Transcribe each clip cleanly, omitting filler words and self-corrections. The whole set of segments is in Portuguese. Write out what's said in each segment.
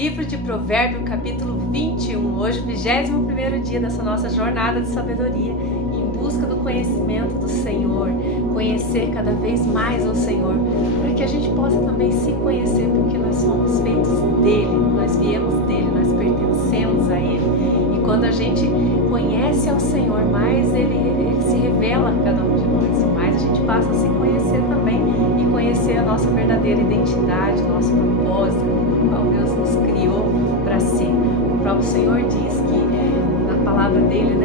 Livro de Provérbios, capítulo 21, hoje o 21º dia dessa nossa jornada de sabedoria, em busca do conhecimento do Senhor, conhecer cada vez mais o Senhor, para que a gente possa também se conhecer, porque nós fomos feitos dele, nós viemos dele, nós pertencemos a ele, e quando a gente conhece ao Senhor, mais ele se revela a cada um de nós, mais a gente passa a se conhecer também e conhecer a nossa verdadeira identidade, nosso propósito, qual Deus nos criou para ser. O próprio Senhor diz que na palavra dele,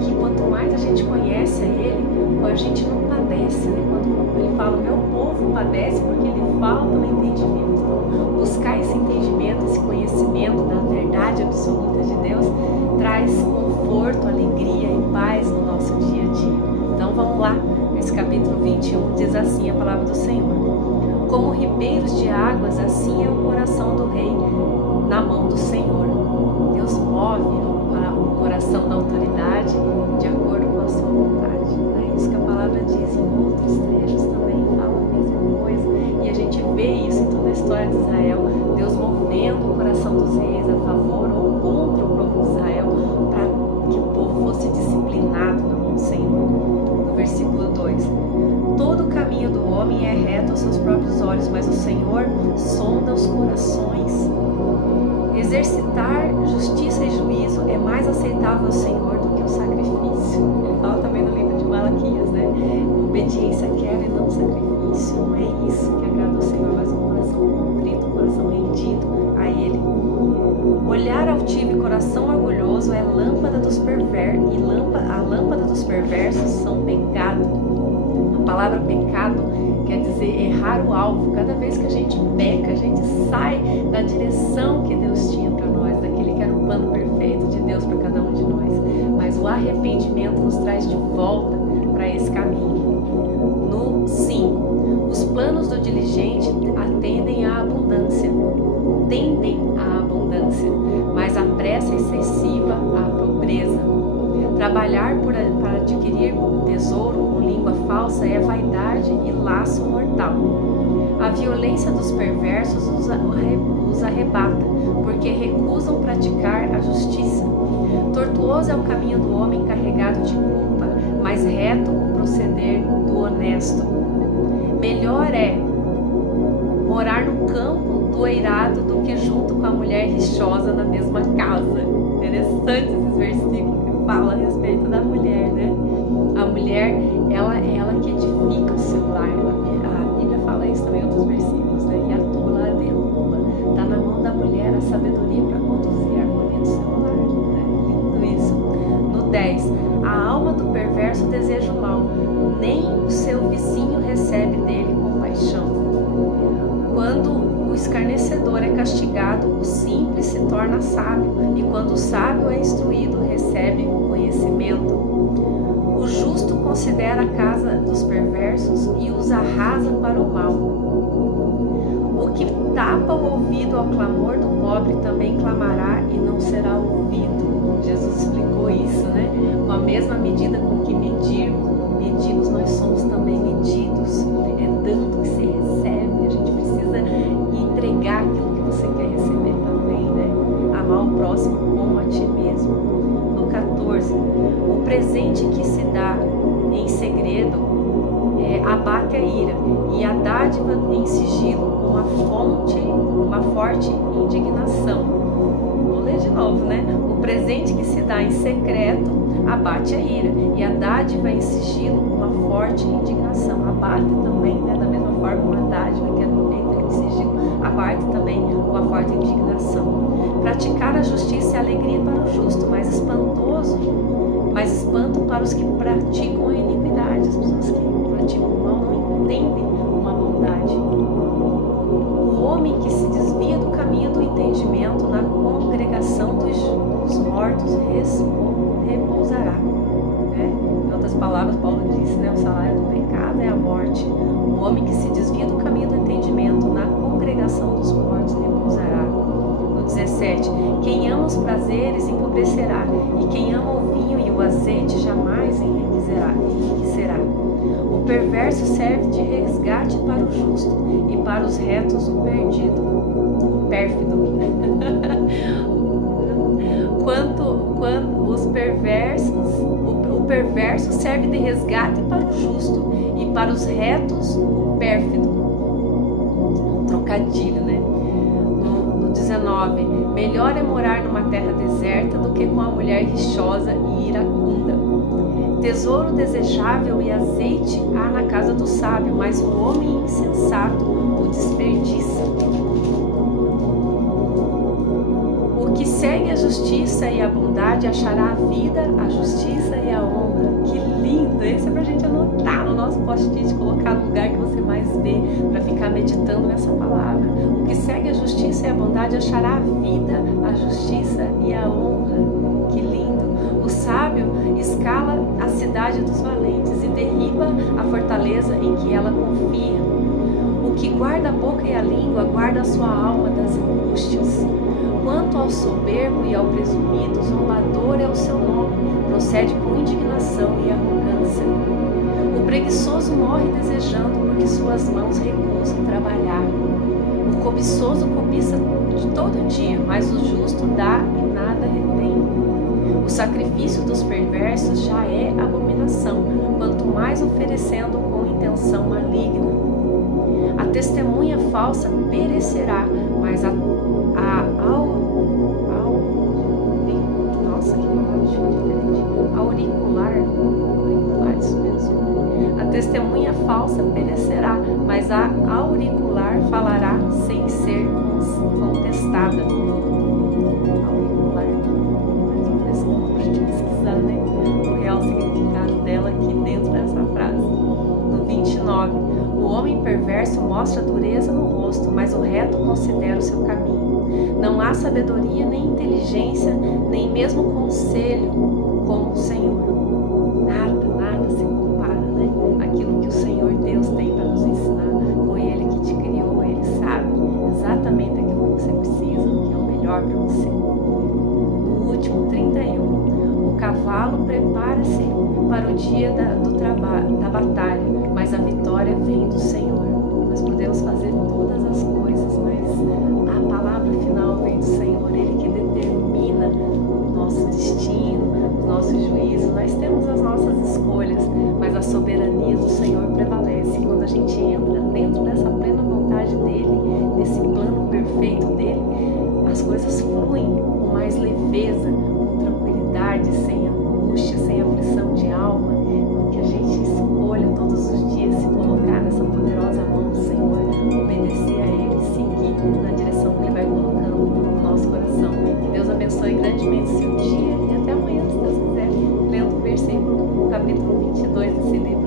que quanto mais a gente conhece a ele, a gente não padece, Quando ele fala, meu povo padece porque ele falta o entendimento. Então, buscar esse entendimento, esse conhecimento da verdade absoluta de Deus, traz conforto, alegria e paz no nosso dia a dia. Então vamos lá, nesse capítulo 21 diz assim a palavra do Senhor: como ribeiros de águas, assim é o coração do rei na mão do Senhor. Deus move o coração da autoridade de acordo com a sua vontade. É isso que a palavra diz. Em outros trechos também fala a mesma coisa. E a gente vê isso em toda a história de Israel. Deus movendo o coração dos reis a favor ou contra o povo de Israel, para que o povo fosse disciplinado na mão do Senhor. No versículo 2: todo o caminho do homem é reto aos seus próprios olhos, mas o Senhor sonda os corações. Exercitar justiça e juízo é mais aceitável ao Senhor do que o sacrifício. Ele fala também no livro de Malaquias, Obediência quero e não sacrifício. Não é isso que agrada ao Senhor, mas um coração contrito, um coração rendido a Ele. Olhar altivo e coração orgulhoso é lâmpada dos perversos, e a lâmpada dos perversos são pecado. A palavra pecado quer dizer errar o alvo. Cada vez que a gente peca, a gente sai da direção que Deus tinha para nós, daquele que era o plano perfeito de Deus para cada um de nós. Mas o arrependimento nos traz de volta para esse caminho. No 5: os planos do diligente tendem à abundância, mas a pressa excessiva à pobreza. Trabalhar para adquirir tesouro com língua falsa é vaidade e laço mortal. A violência dos perversos os arrebata, porque recusam praticar a justiça. Tortuoso é o caminho do homem carregado de culpa, mas reto o proceder do honesto. Melhor é morar no campo do eirado do que junto com a mulher rixosa na mesma casa. Interessante esses versículos que falam a respeito da mulher, A mulher, ela que edifica o seu lar. A Bíblia fala isso também em outros versículos, E a tola a derruba. Está na mão da mulher a sabedoria para conduzir a harmonia do seu lar, Lindo isso. No 10: a alma do perverso deseja o mal, nem o seu vizinho recebe dele compaixão. Quando o escarnecedor é castigado, o simples se torna sábio, e quando o sábio é instruído, recebe o conhecimento. O justo considera a casa dos perversos e os arrasa para o mal. O que tapa o ouvido ao clamor do pobre também clamará e não será ouvido. Jesus explicou isso, Com a mesma medida com que medimos, nós somos também medidos. É dando que se recebe. A gente precisa entregar aquilo que você quer receber também, Amar o próximo como a ti mesmo. No 14: o presente que se dá em segredo abate a ira, e a dádiva em sigilo uma forte indignação. Vou ler de novo, O presente que se dá em secreto abate a ira, e a dádiva em sigilo uma forte indignação. Abate também, da mesma forma, uma dádiva que é feita em sigilo, abate também uma forte indignação. Praticar a justiça é alegria para o justo, mas espanto para os que praticam a iniquidade. As pessoas que praticam o mal não entendem uma bondade. O homem que se desvia do caminho do entendimento na congregação dos mortos repousará. Em outras palavras, Paulo disse, o salário do pecado é a morte. O homem que se desvia do caminho do entendimento na congregação dos mortos repousará. No 17: quem ama os prazeres empobrecerá, e quem ama o vinho e o azeite jamais enriquecerá. O perverso serve de resgate para o justo, e para os retos o pérfido. perverso serve de resgate para o justo, e para os retos o pérfido. Um trocadilho, né? No 19, melhor é morar numa terra deserta do que com a mulher rixosa e iracunda. Tesouro desejável e azeite há na casa do sábio, mas o homem insensato o desperdiça. O que segue a justiça e a bondade achará a vida, a justiça e a honra. Que lindo! Esse é pra gente anotar no nosso post-it, colocar no lugar que você mais vê, para ficar meditando nessa palavra. O que segue a justiça e a bondade achará a vida, a justiça e a honra. Que lindo! O sábio escala a cidade dos valentes e derriba a fortaleza em que ela confia. O que guarda a boca e a língua guarda a sua alma das angústias. Quanto ao soberbo e ao presumido, zombador é o seu nome, procede com indignação e arrogância. O preguiçoso morre desejando, porque suas mãos recusam trabalhar. O cobiçoso cobiça de todo dia, mas o justo dá e nada retém. O sacrifício dos perversos já é abominação, quanto mais oferecendo com intenção maligna. A testemunha falsa perecerá, mas a testemunha falsa perecerá, mas a auricular falará sem ser contestada. Auricular, mais uma coisa pra gente pesquisar, né? O real significado dela aqui dentro dessa frase. No 29, o homem perverso mostra dureza no rosto, mas o reto considera o seu caminho. Não há sabedoria nem inteligência, nem mesmo conselho como o Senhor. Nada se compara, né? Aquilo que o Senhor Deus tem para nos ensinar. Foi Ele que te criou, Ele sabe exatamente aquilo que você precisa, o que é o melhor para você. No último 31, o cavalo prepara-se para o dia da batalha, mas a vitória vem do Senhor. Nós podemos fazer todas as coisas, mas a palavra final vem do Senhor, Ele que determina o nosso destino, o nosso juízo. Nós temos as nossas escolhas, mas a soberania do Senhor prevalece. Quando a gente entra dentro dessa plena vontade dEle, desse plano perfeito dEle, as coisas fluem com mais leveza, com tranquilidade, sem angústia, sem aflição de alma. Que a gente escolha todos os dias se colocar nessa poderosa mão do Senhor, obedecer a Ele, seguir na direção que Ele vai colocando no nosso coração. Que Deus abençoe grandemente seu dia e até amanhã, se Deus quiser, lendo o versículo, capítulo 22 desse livro.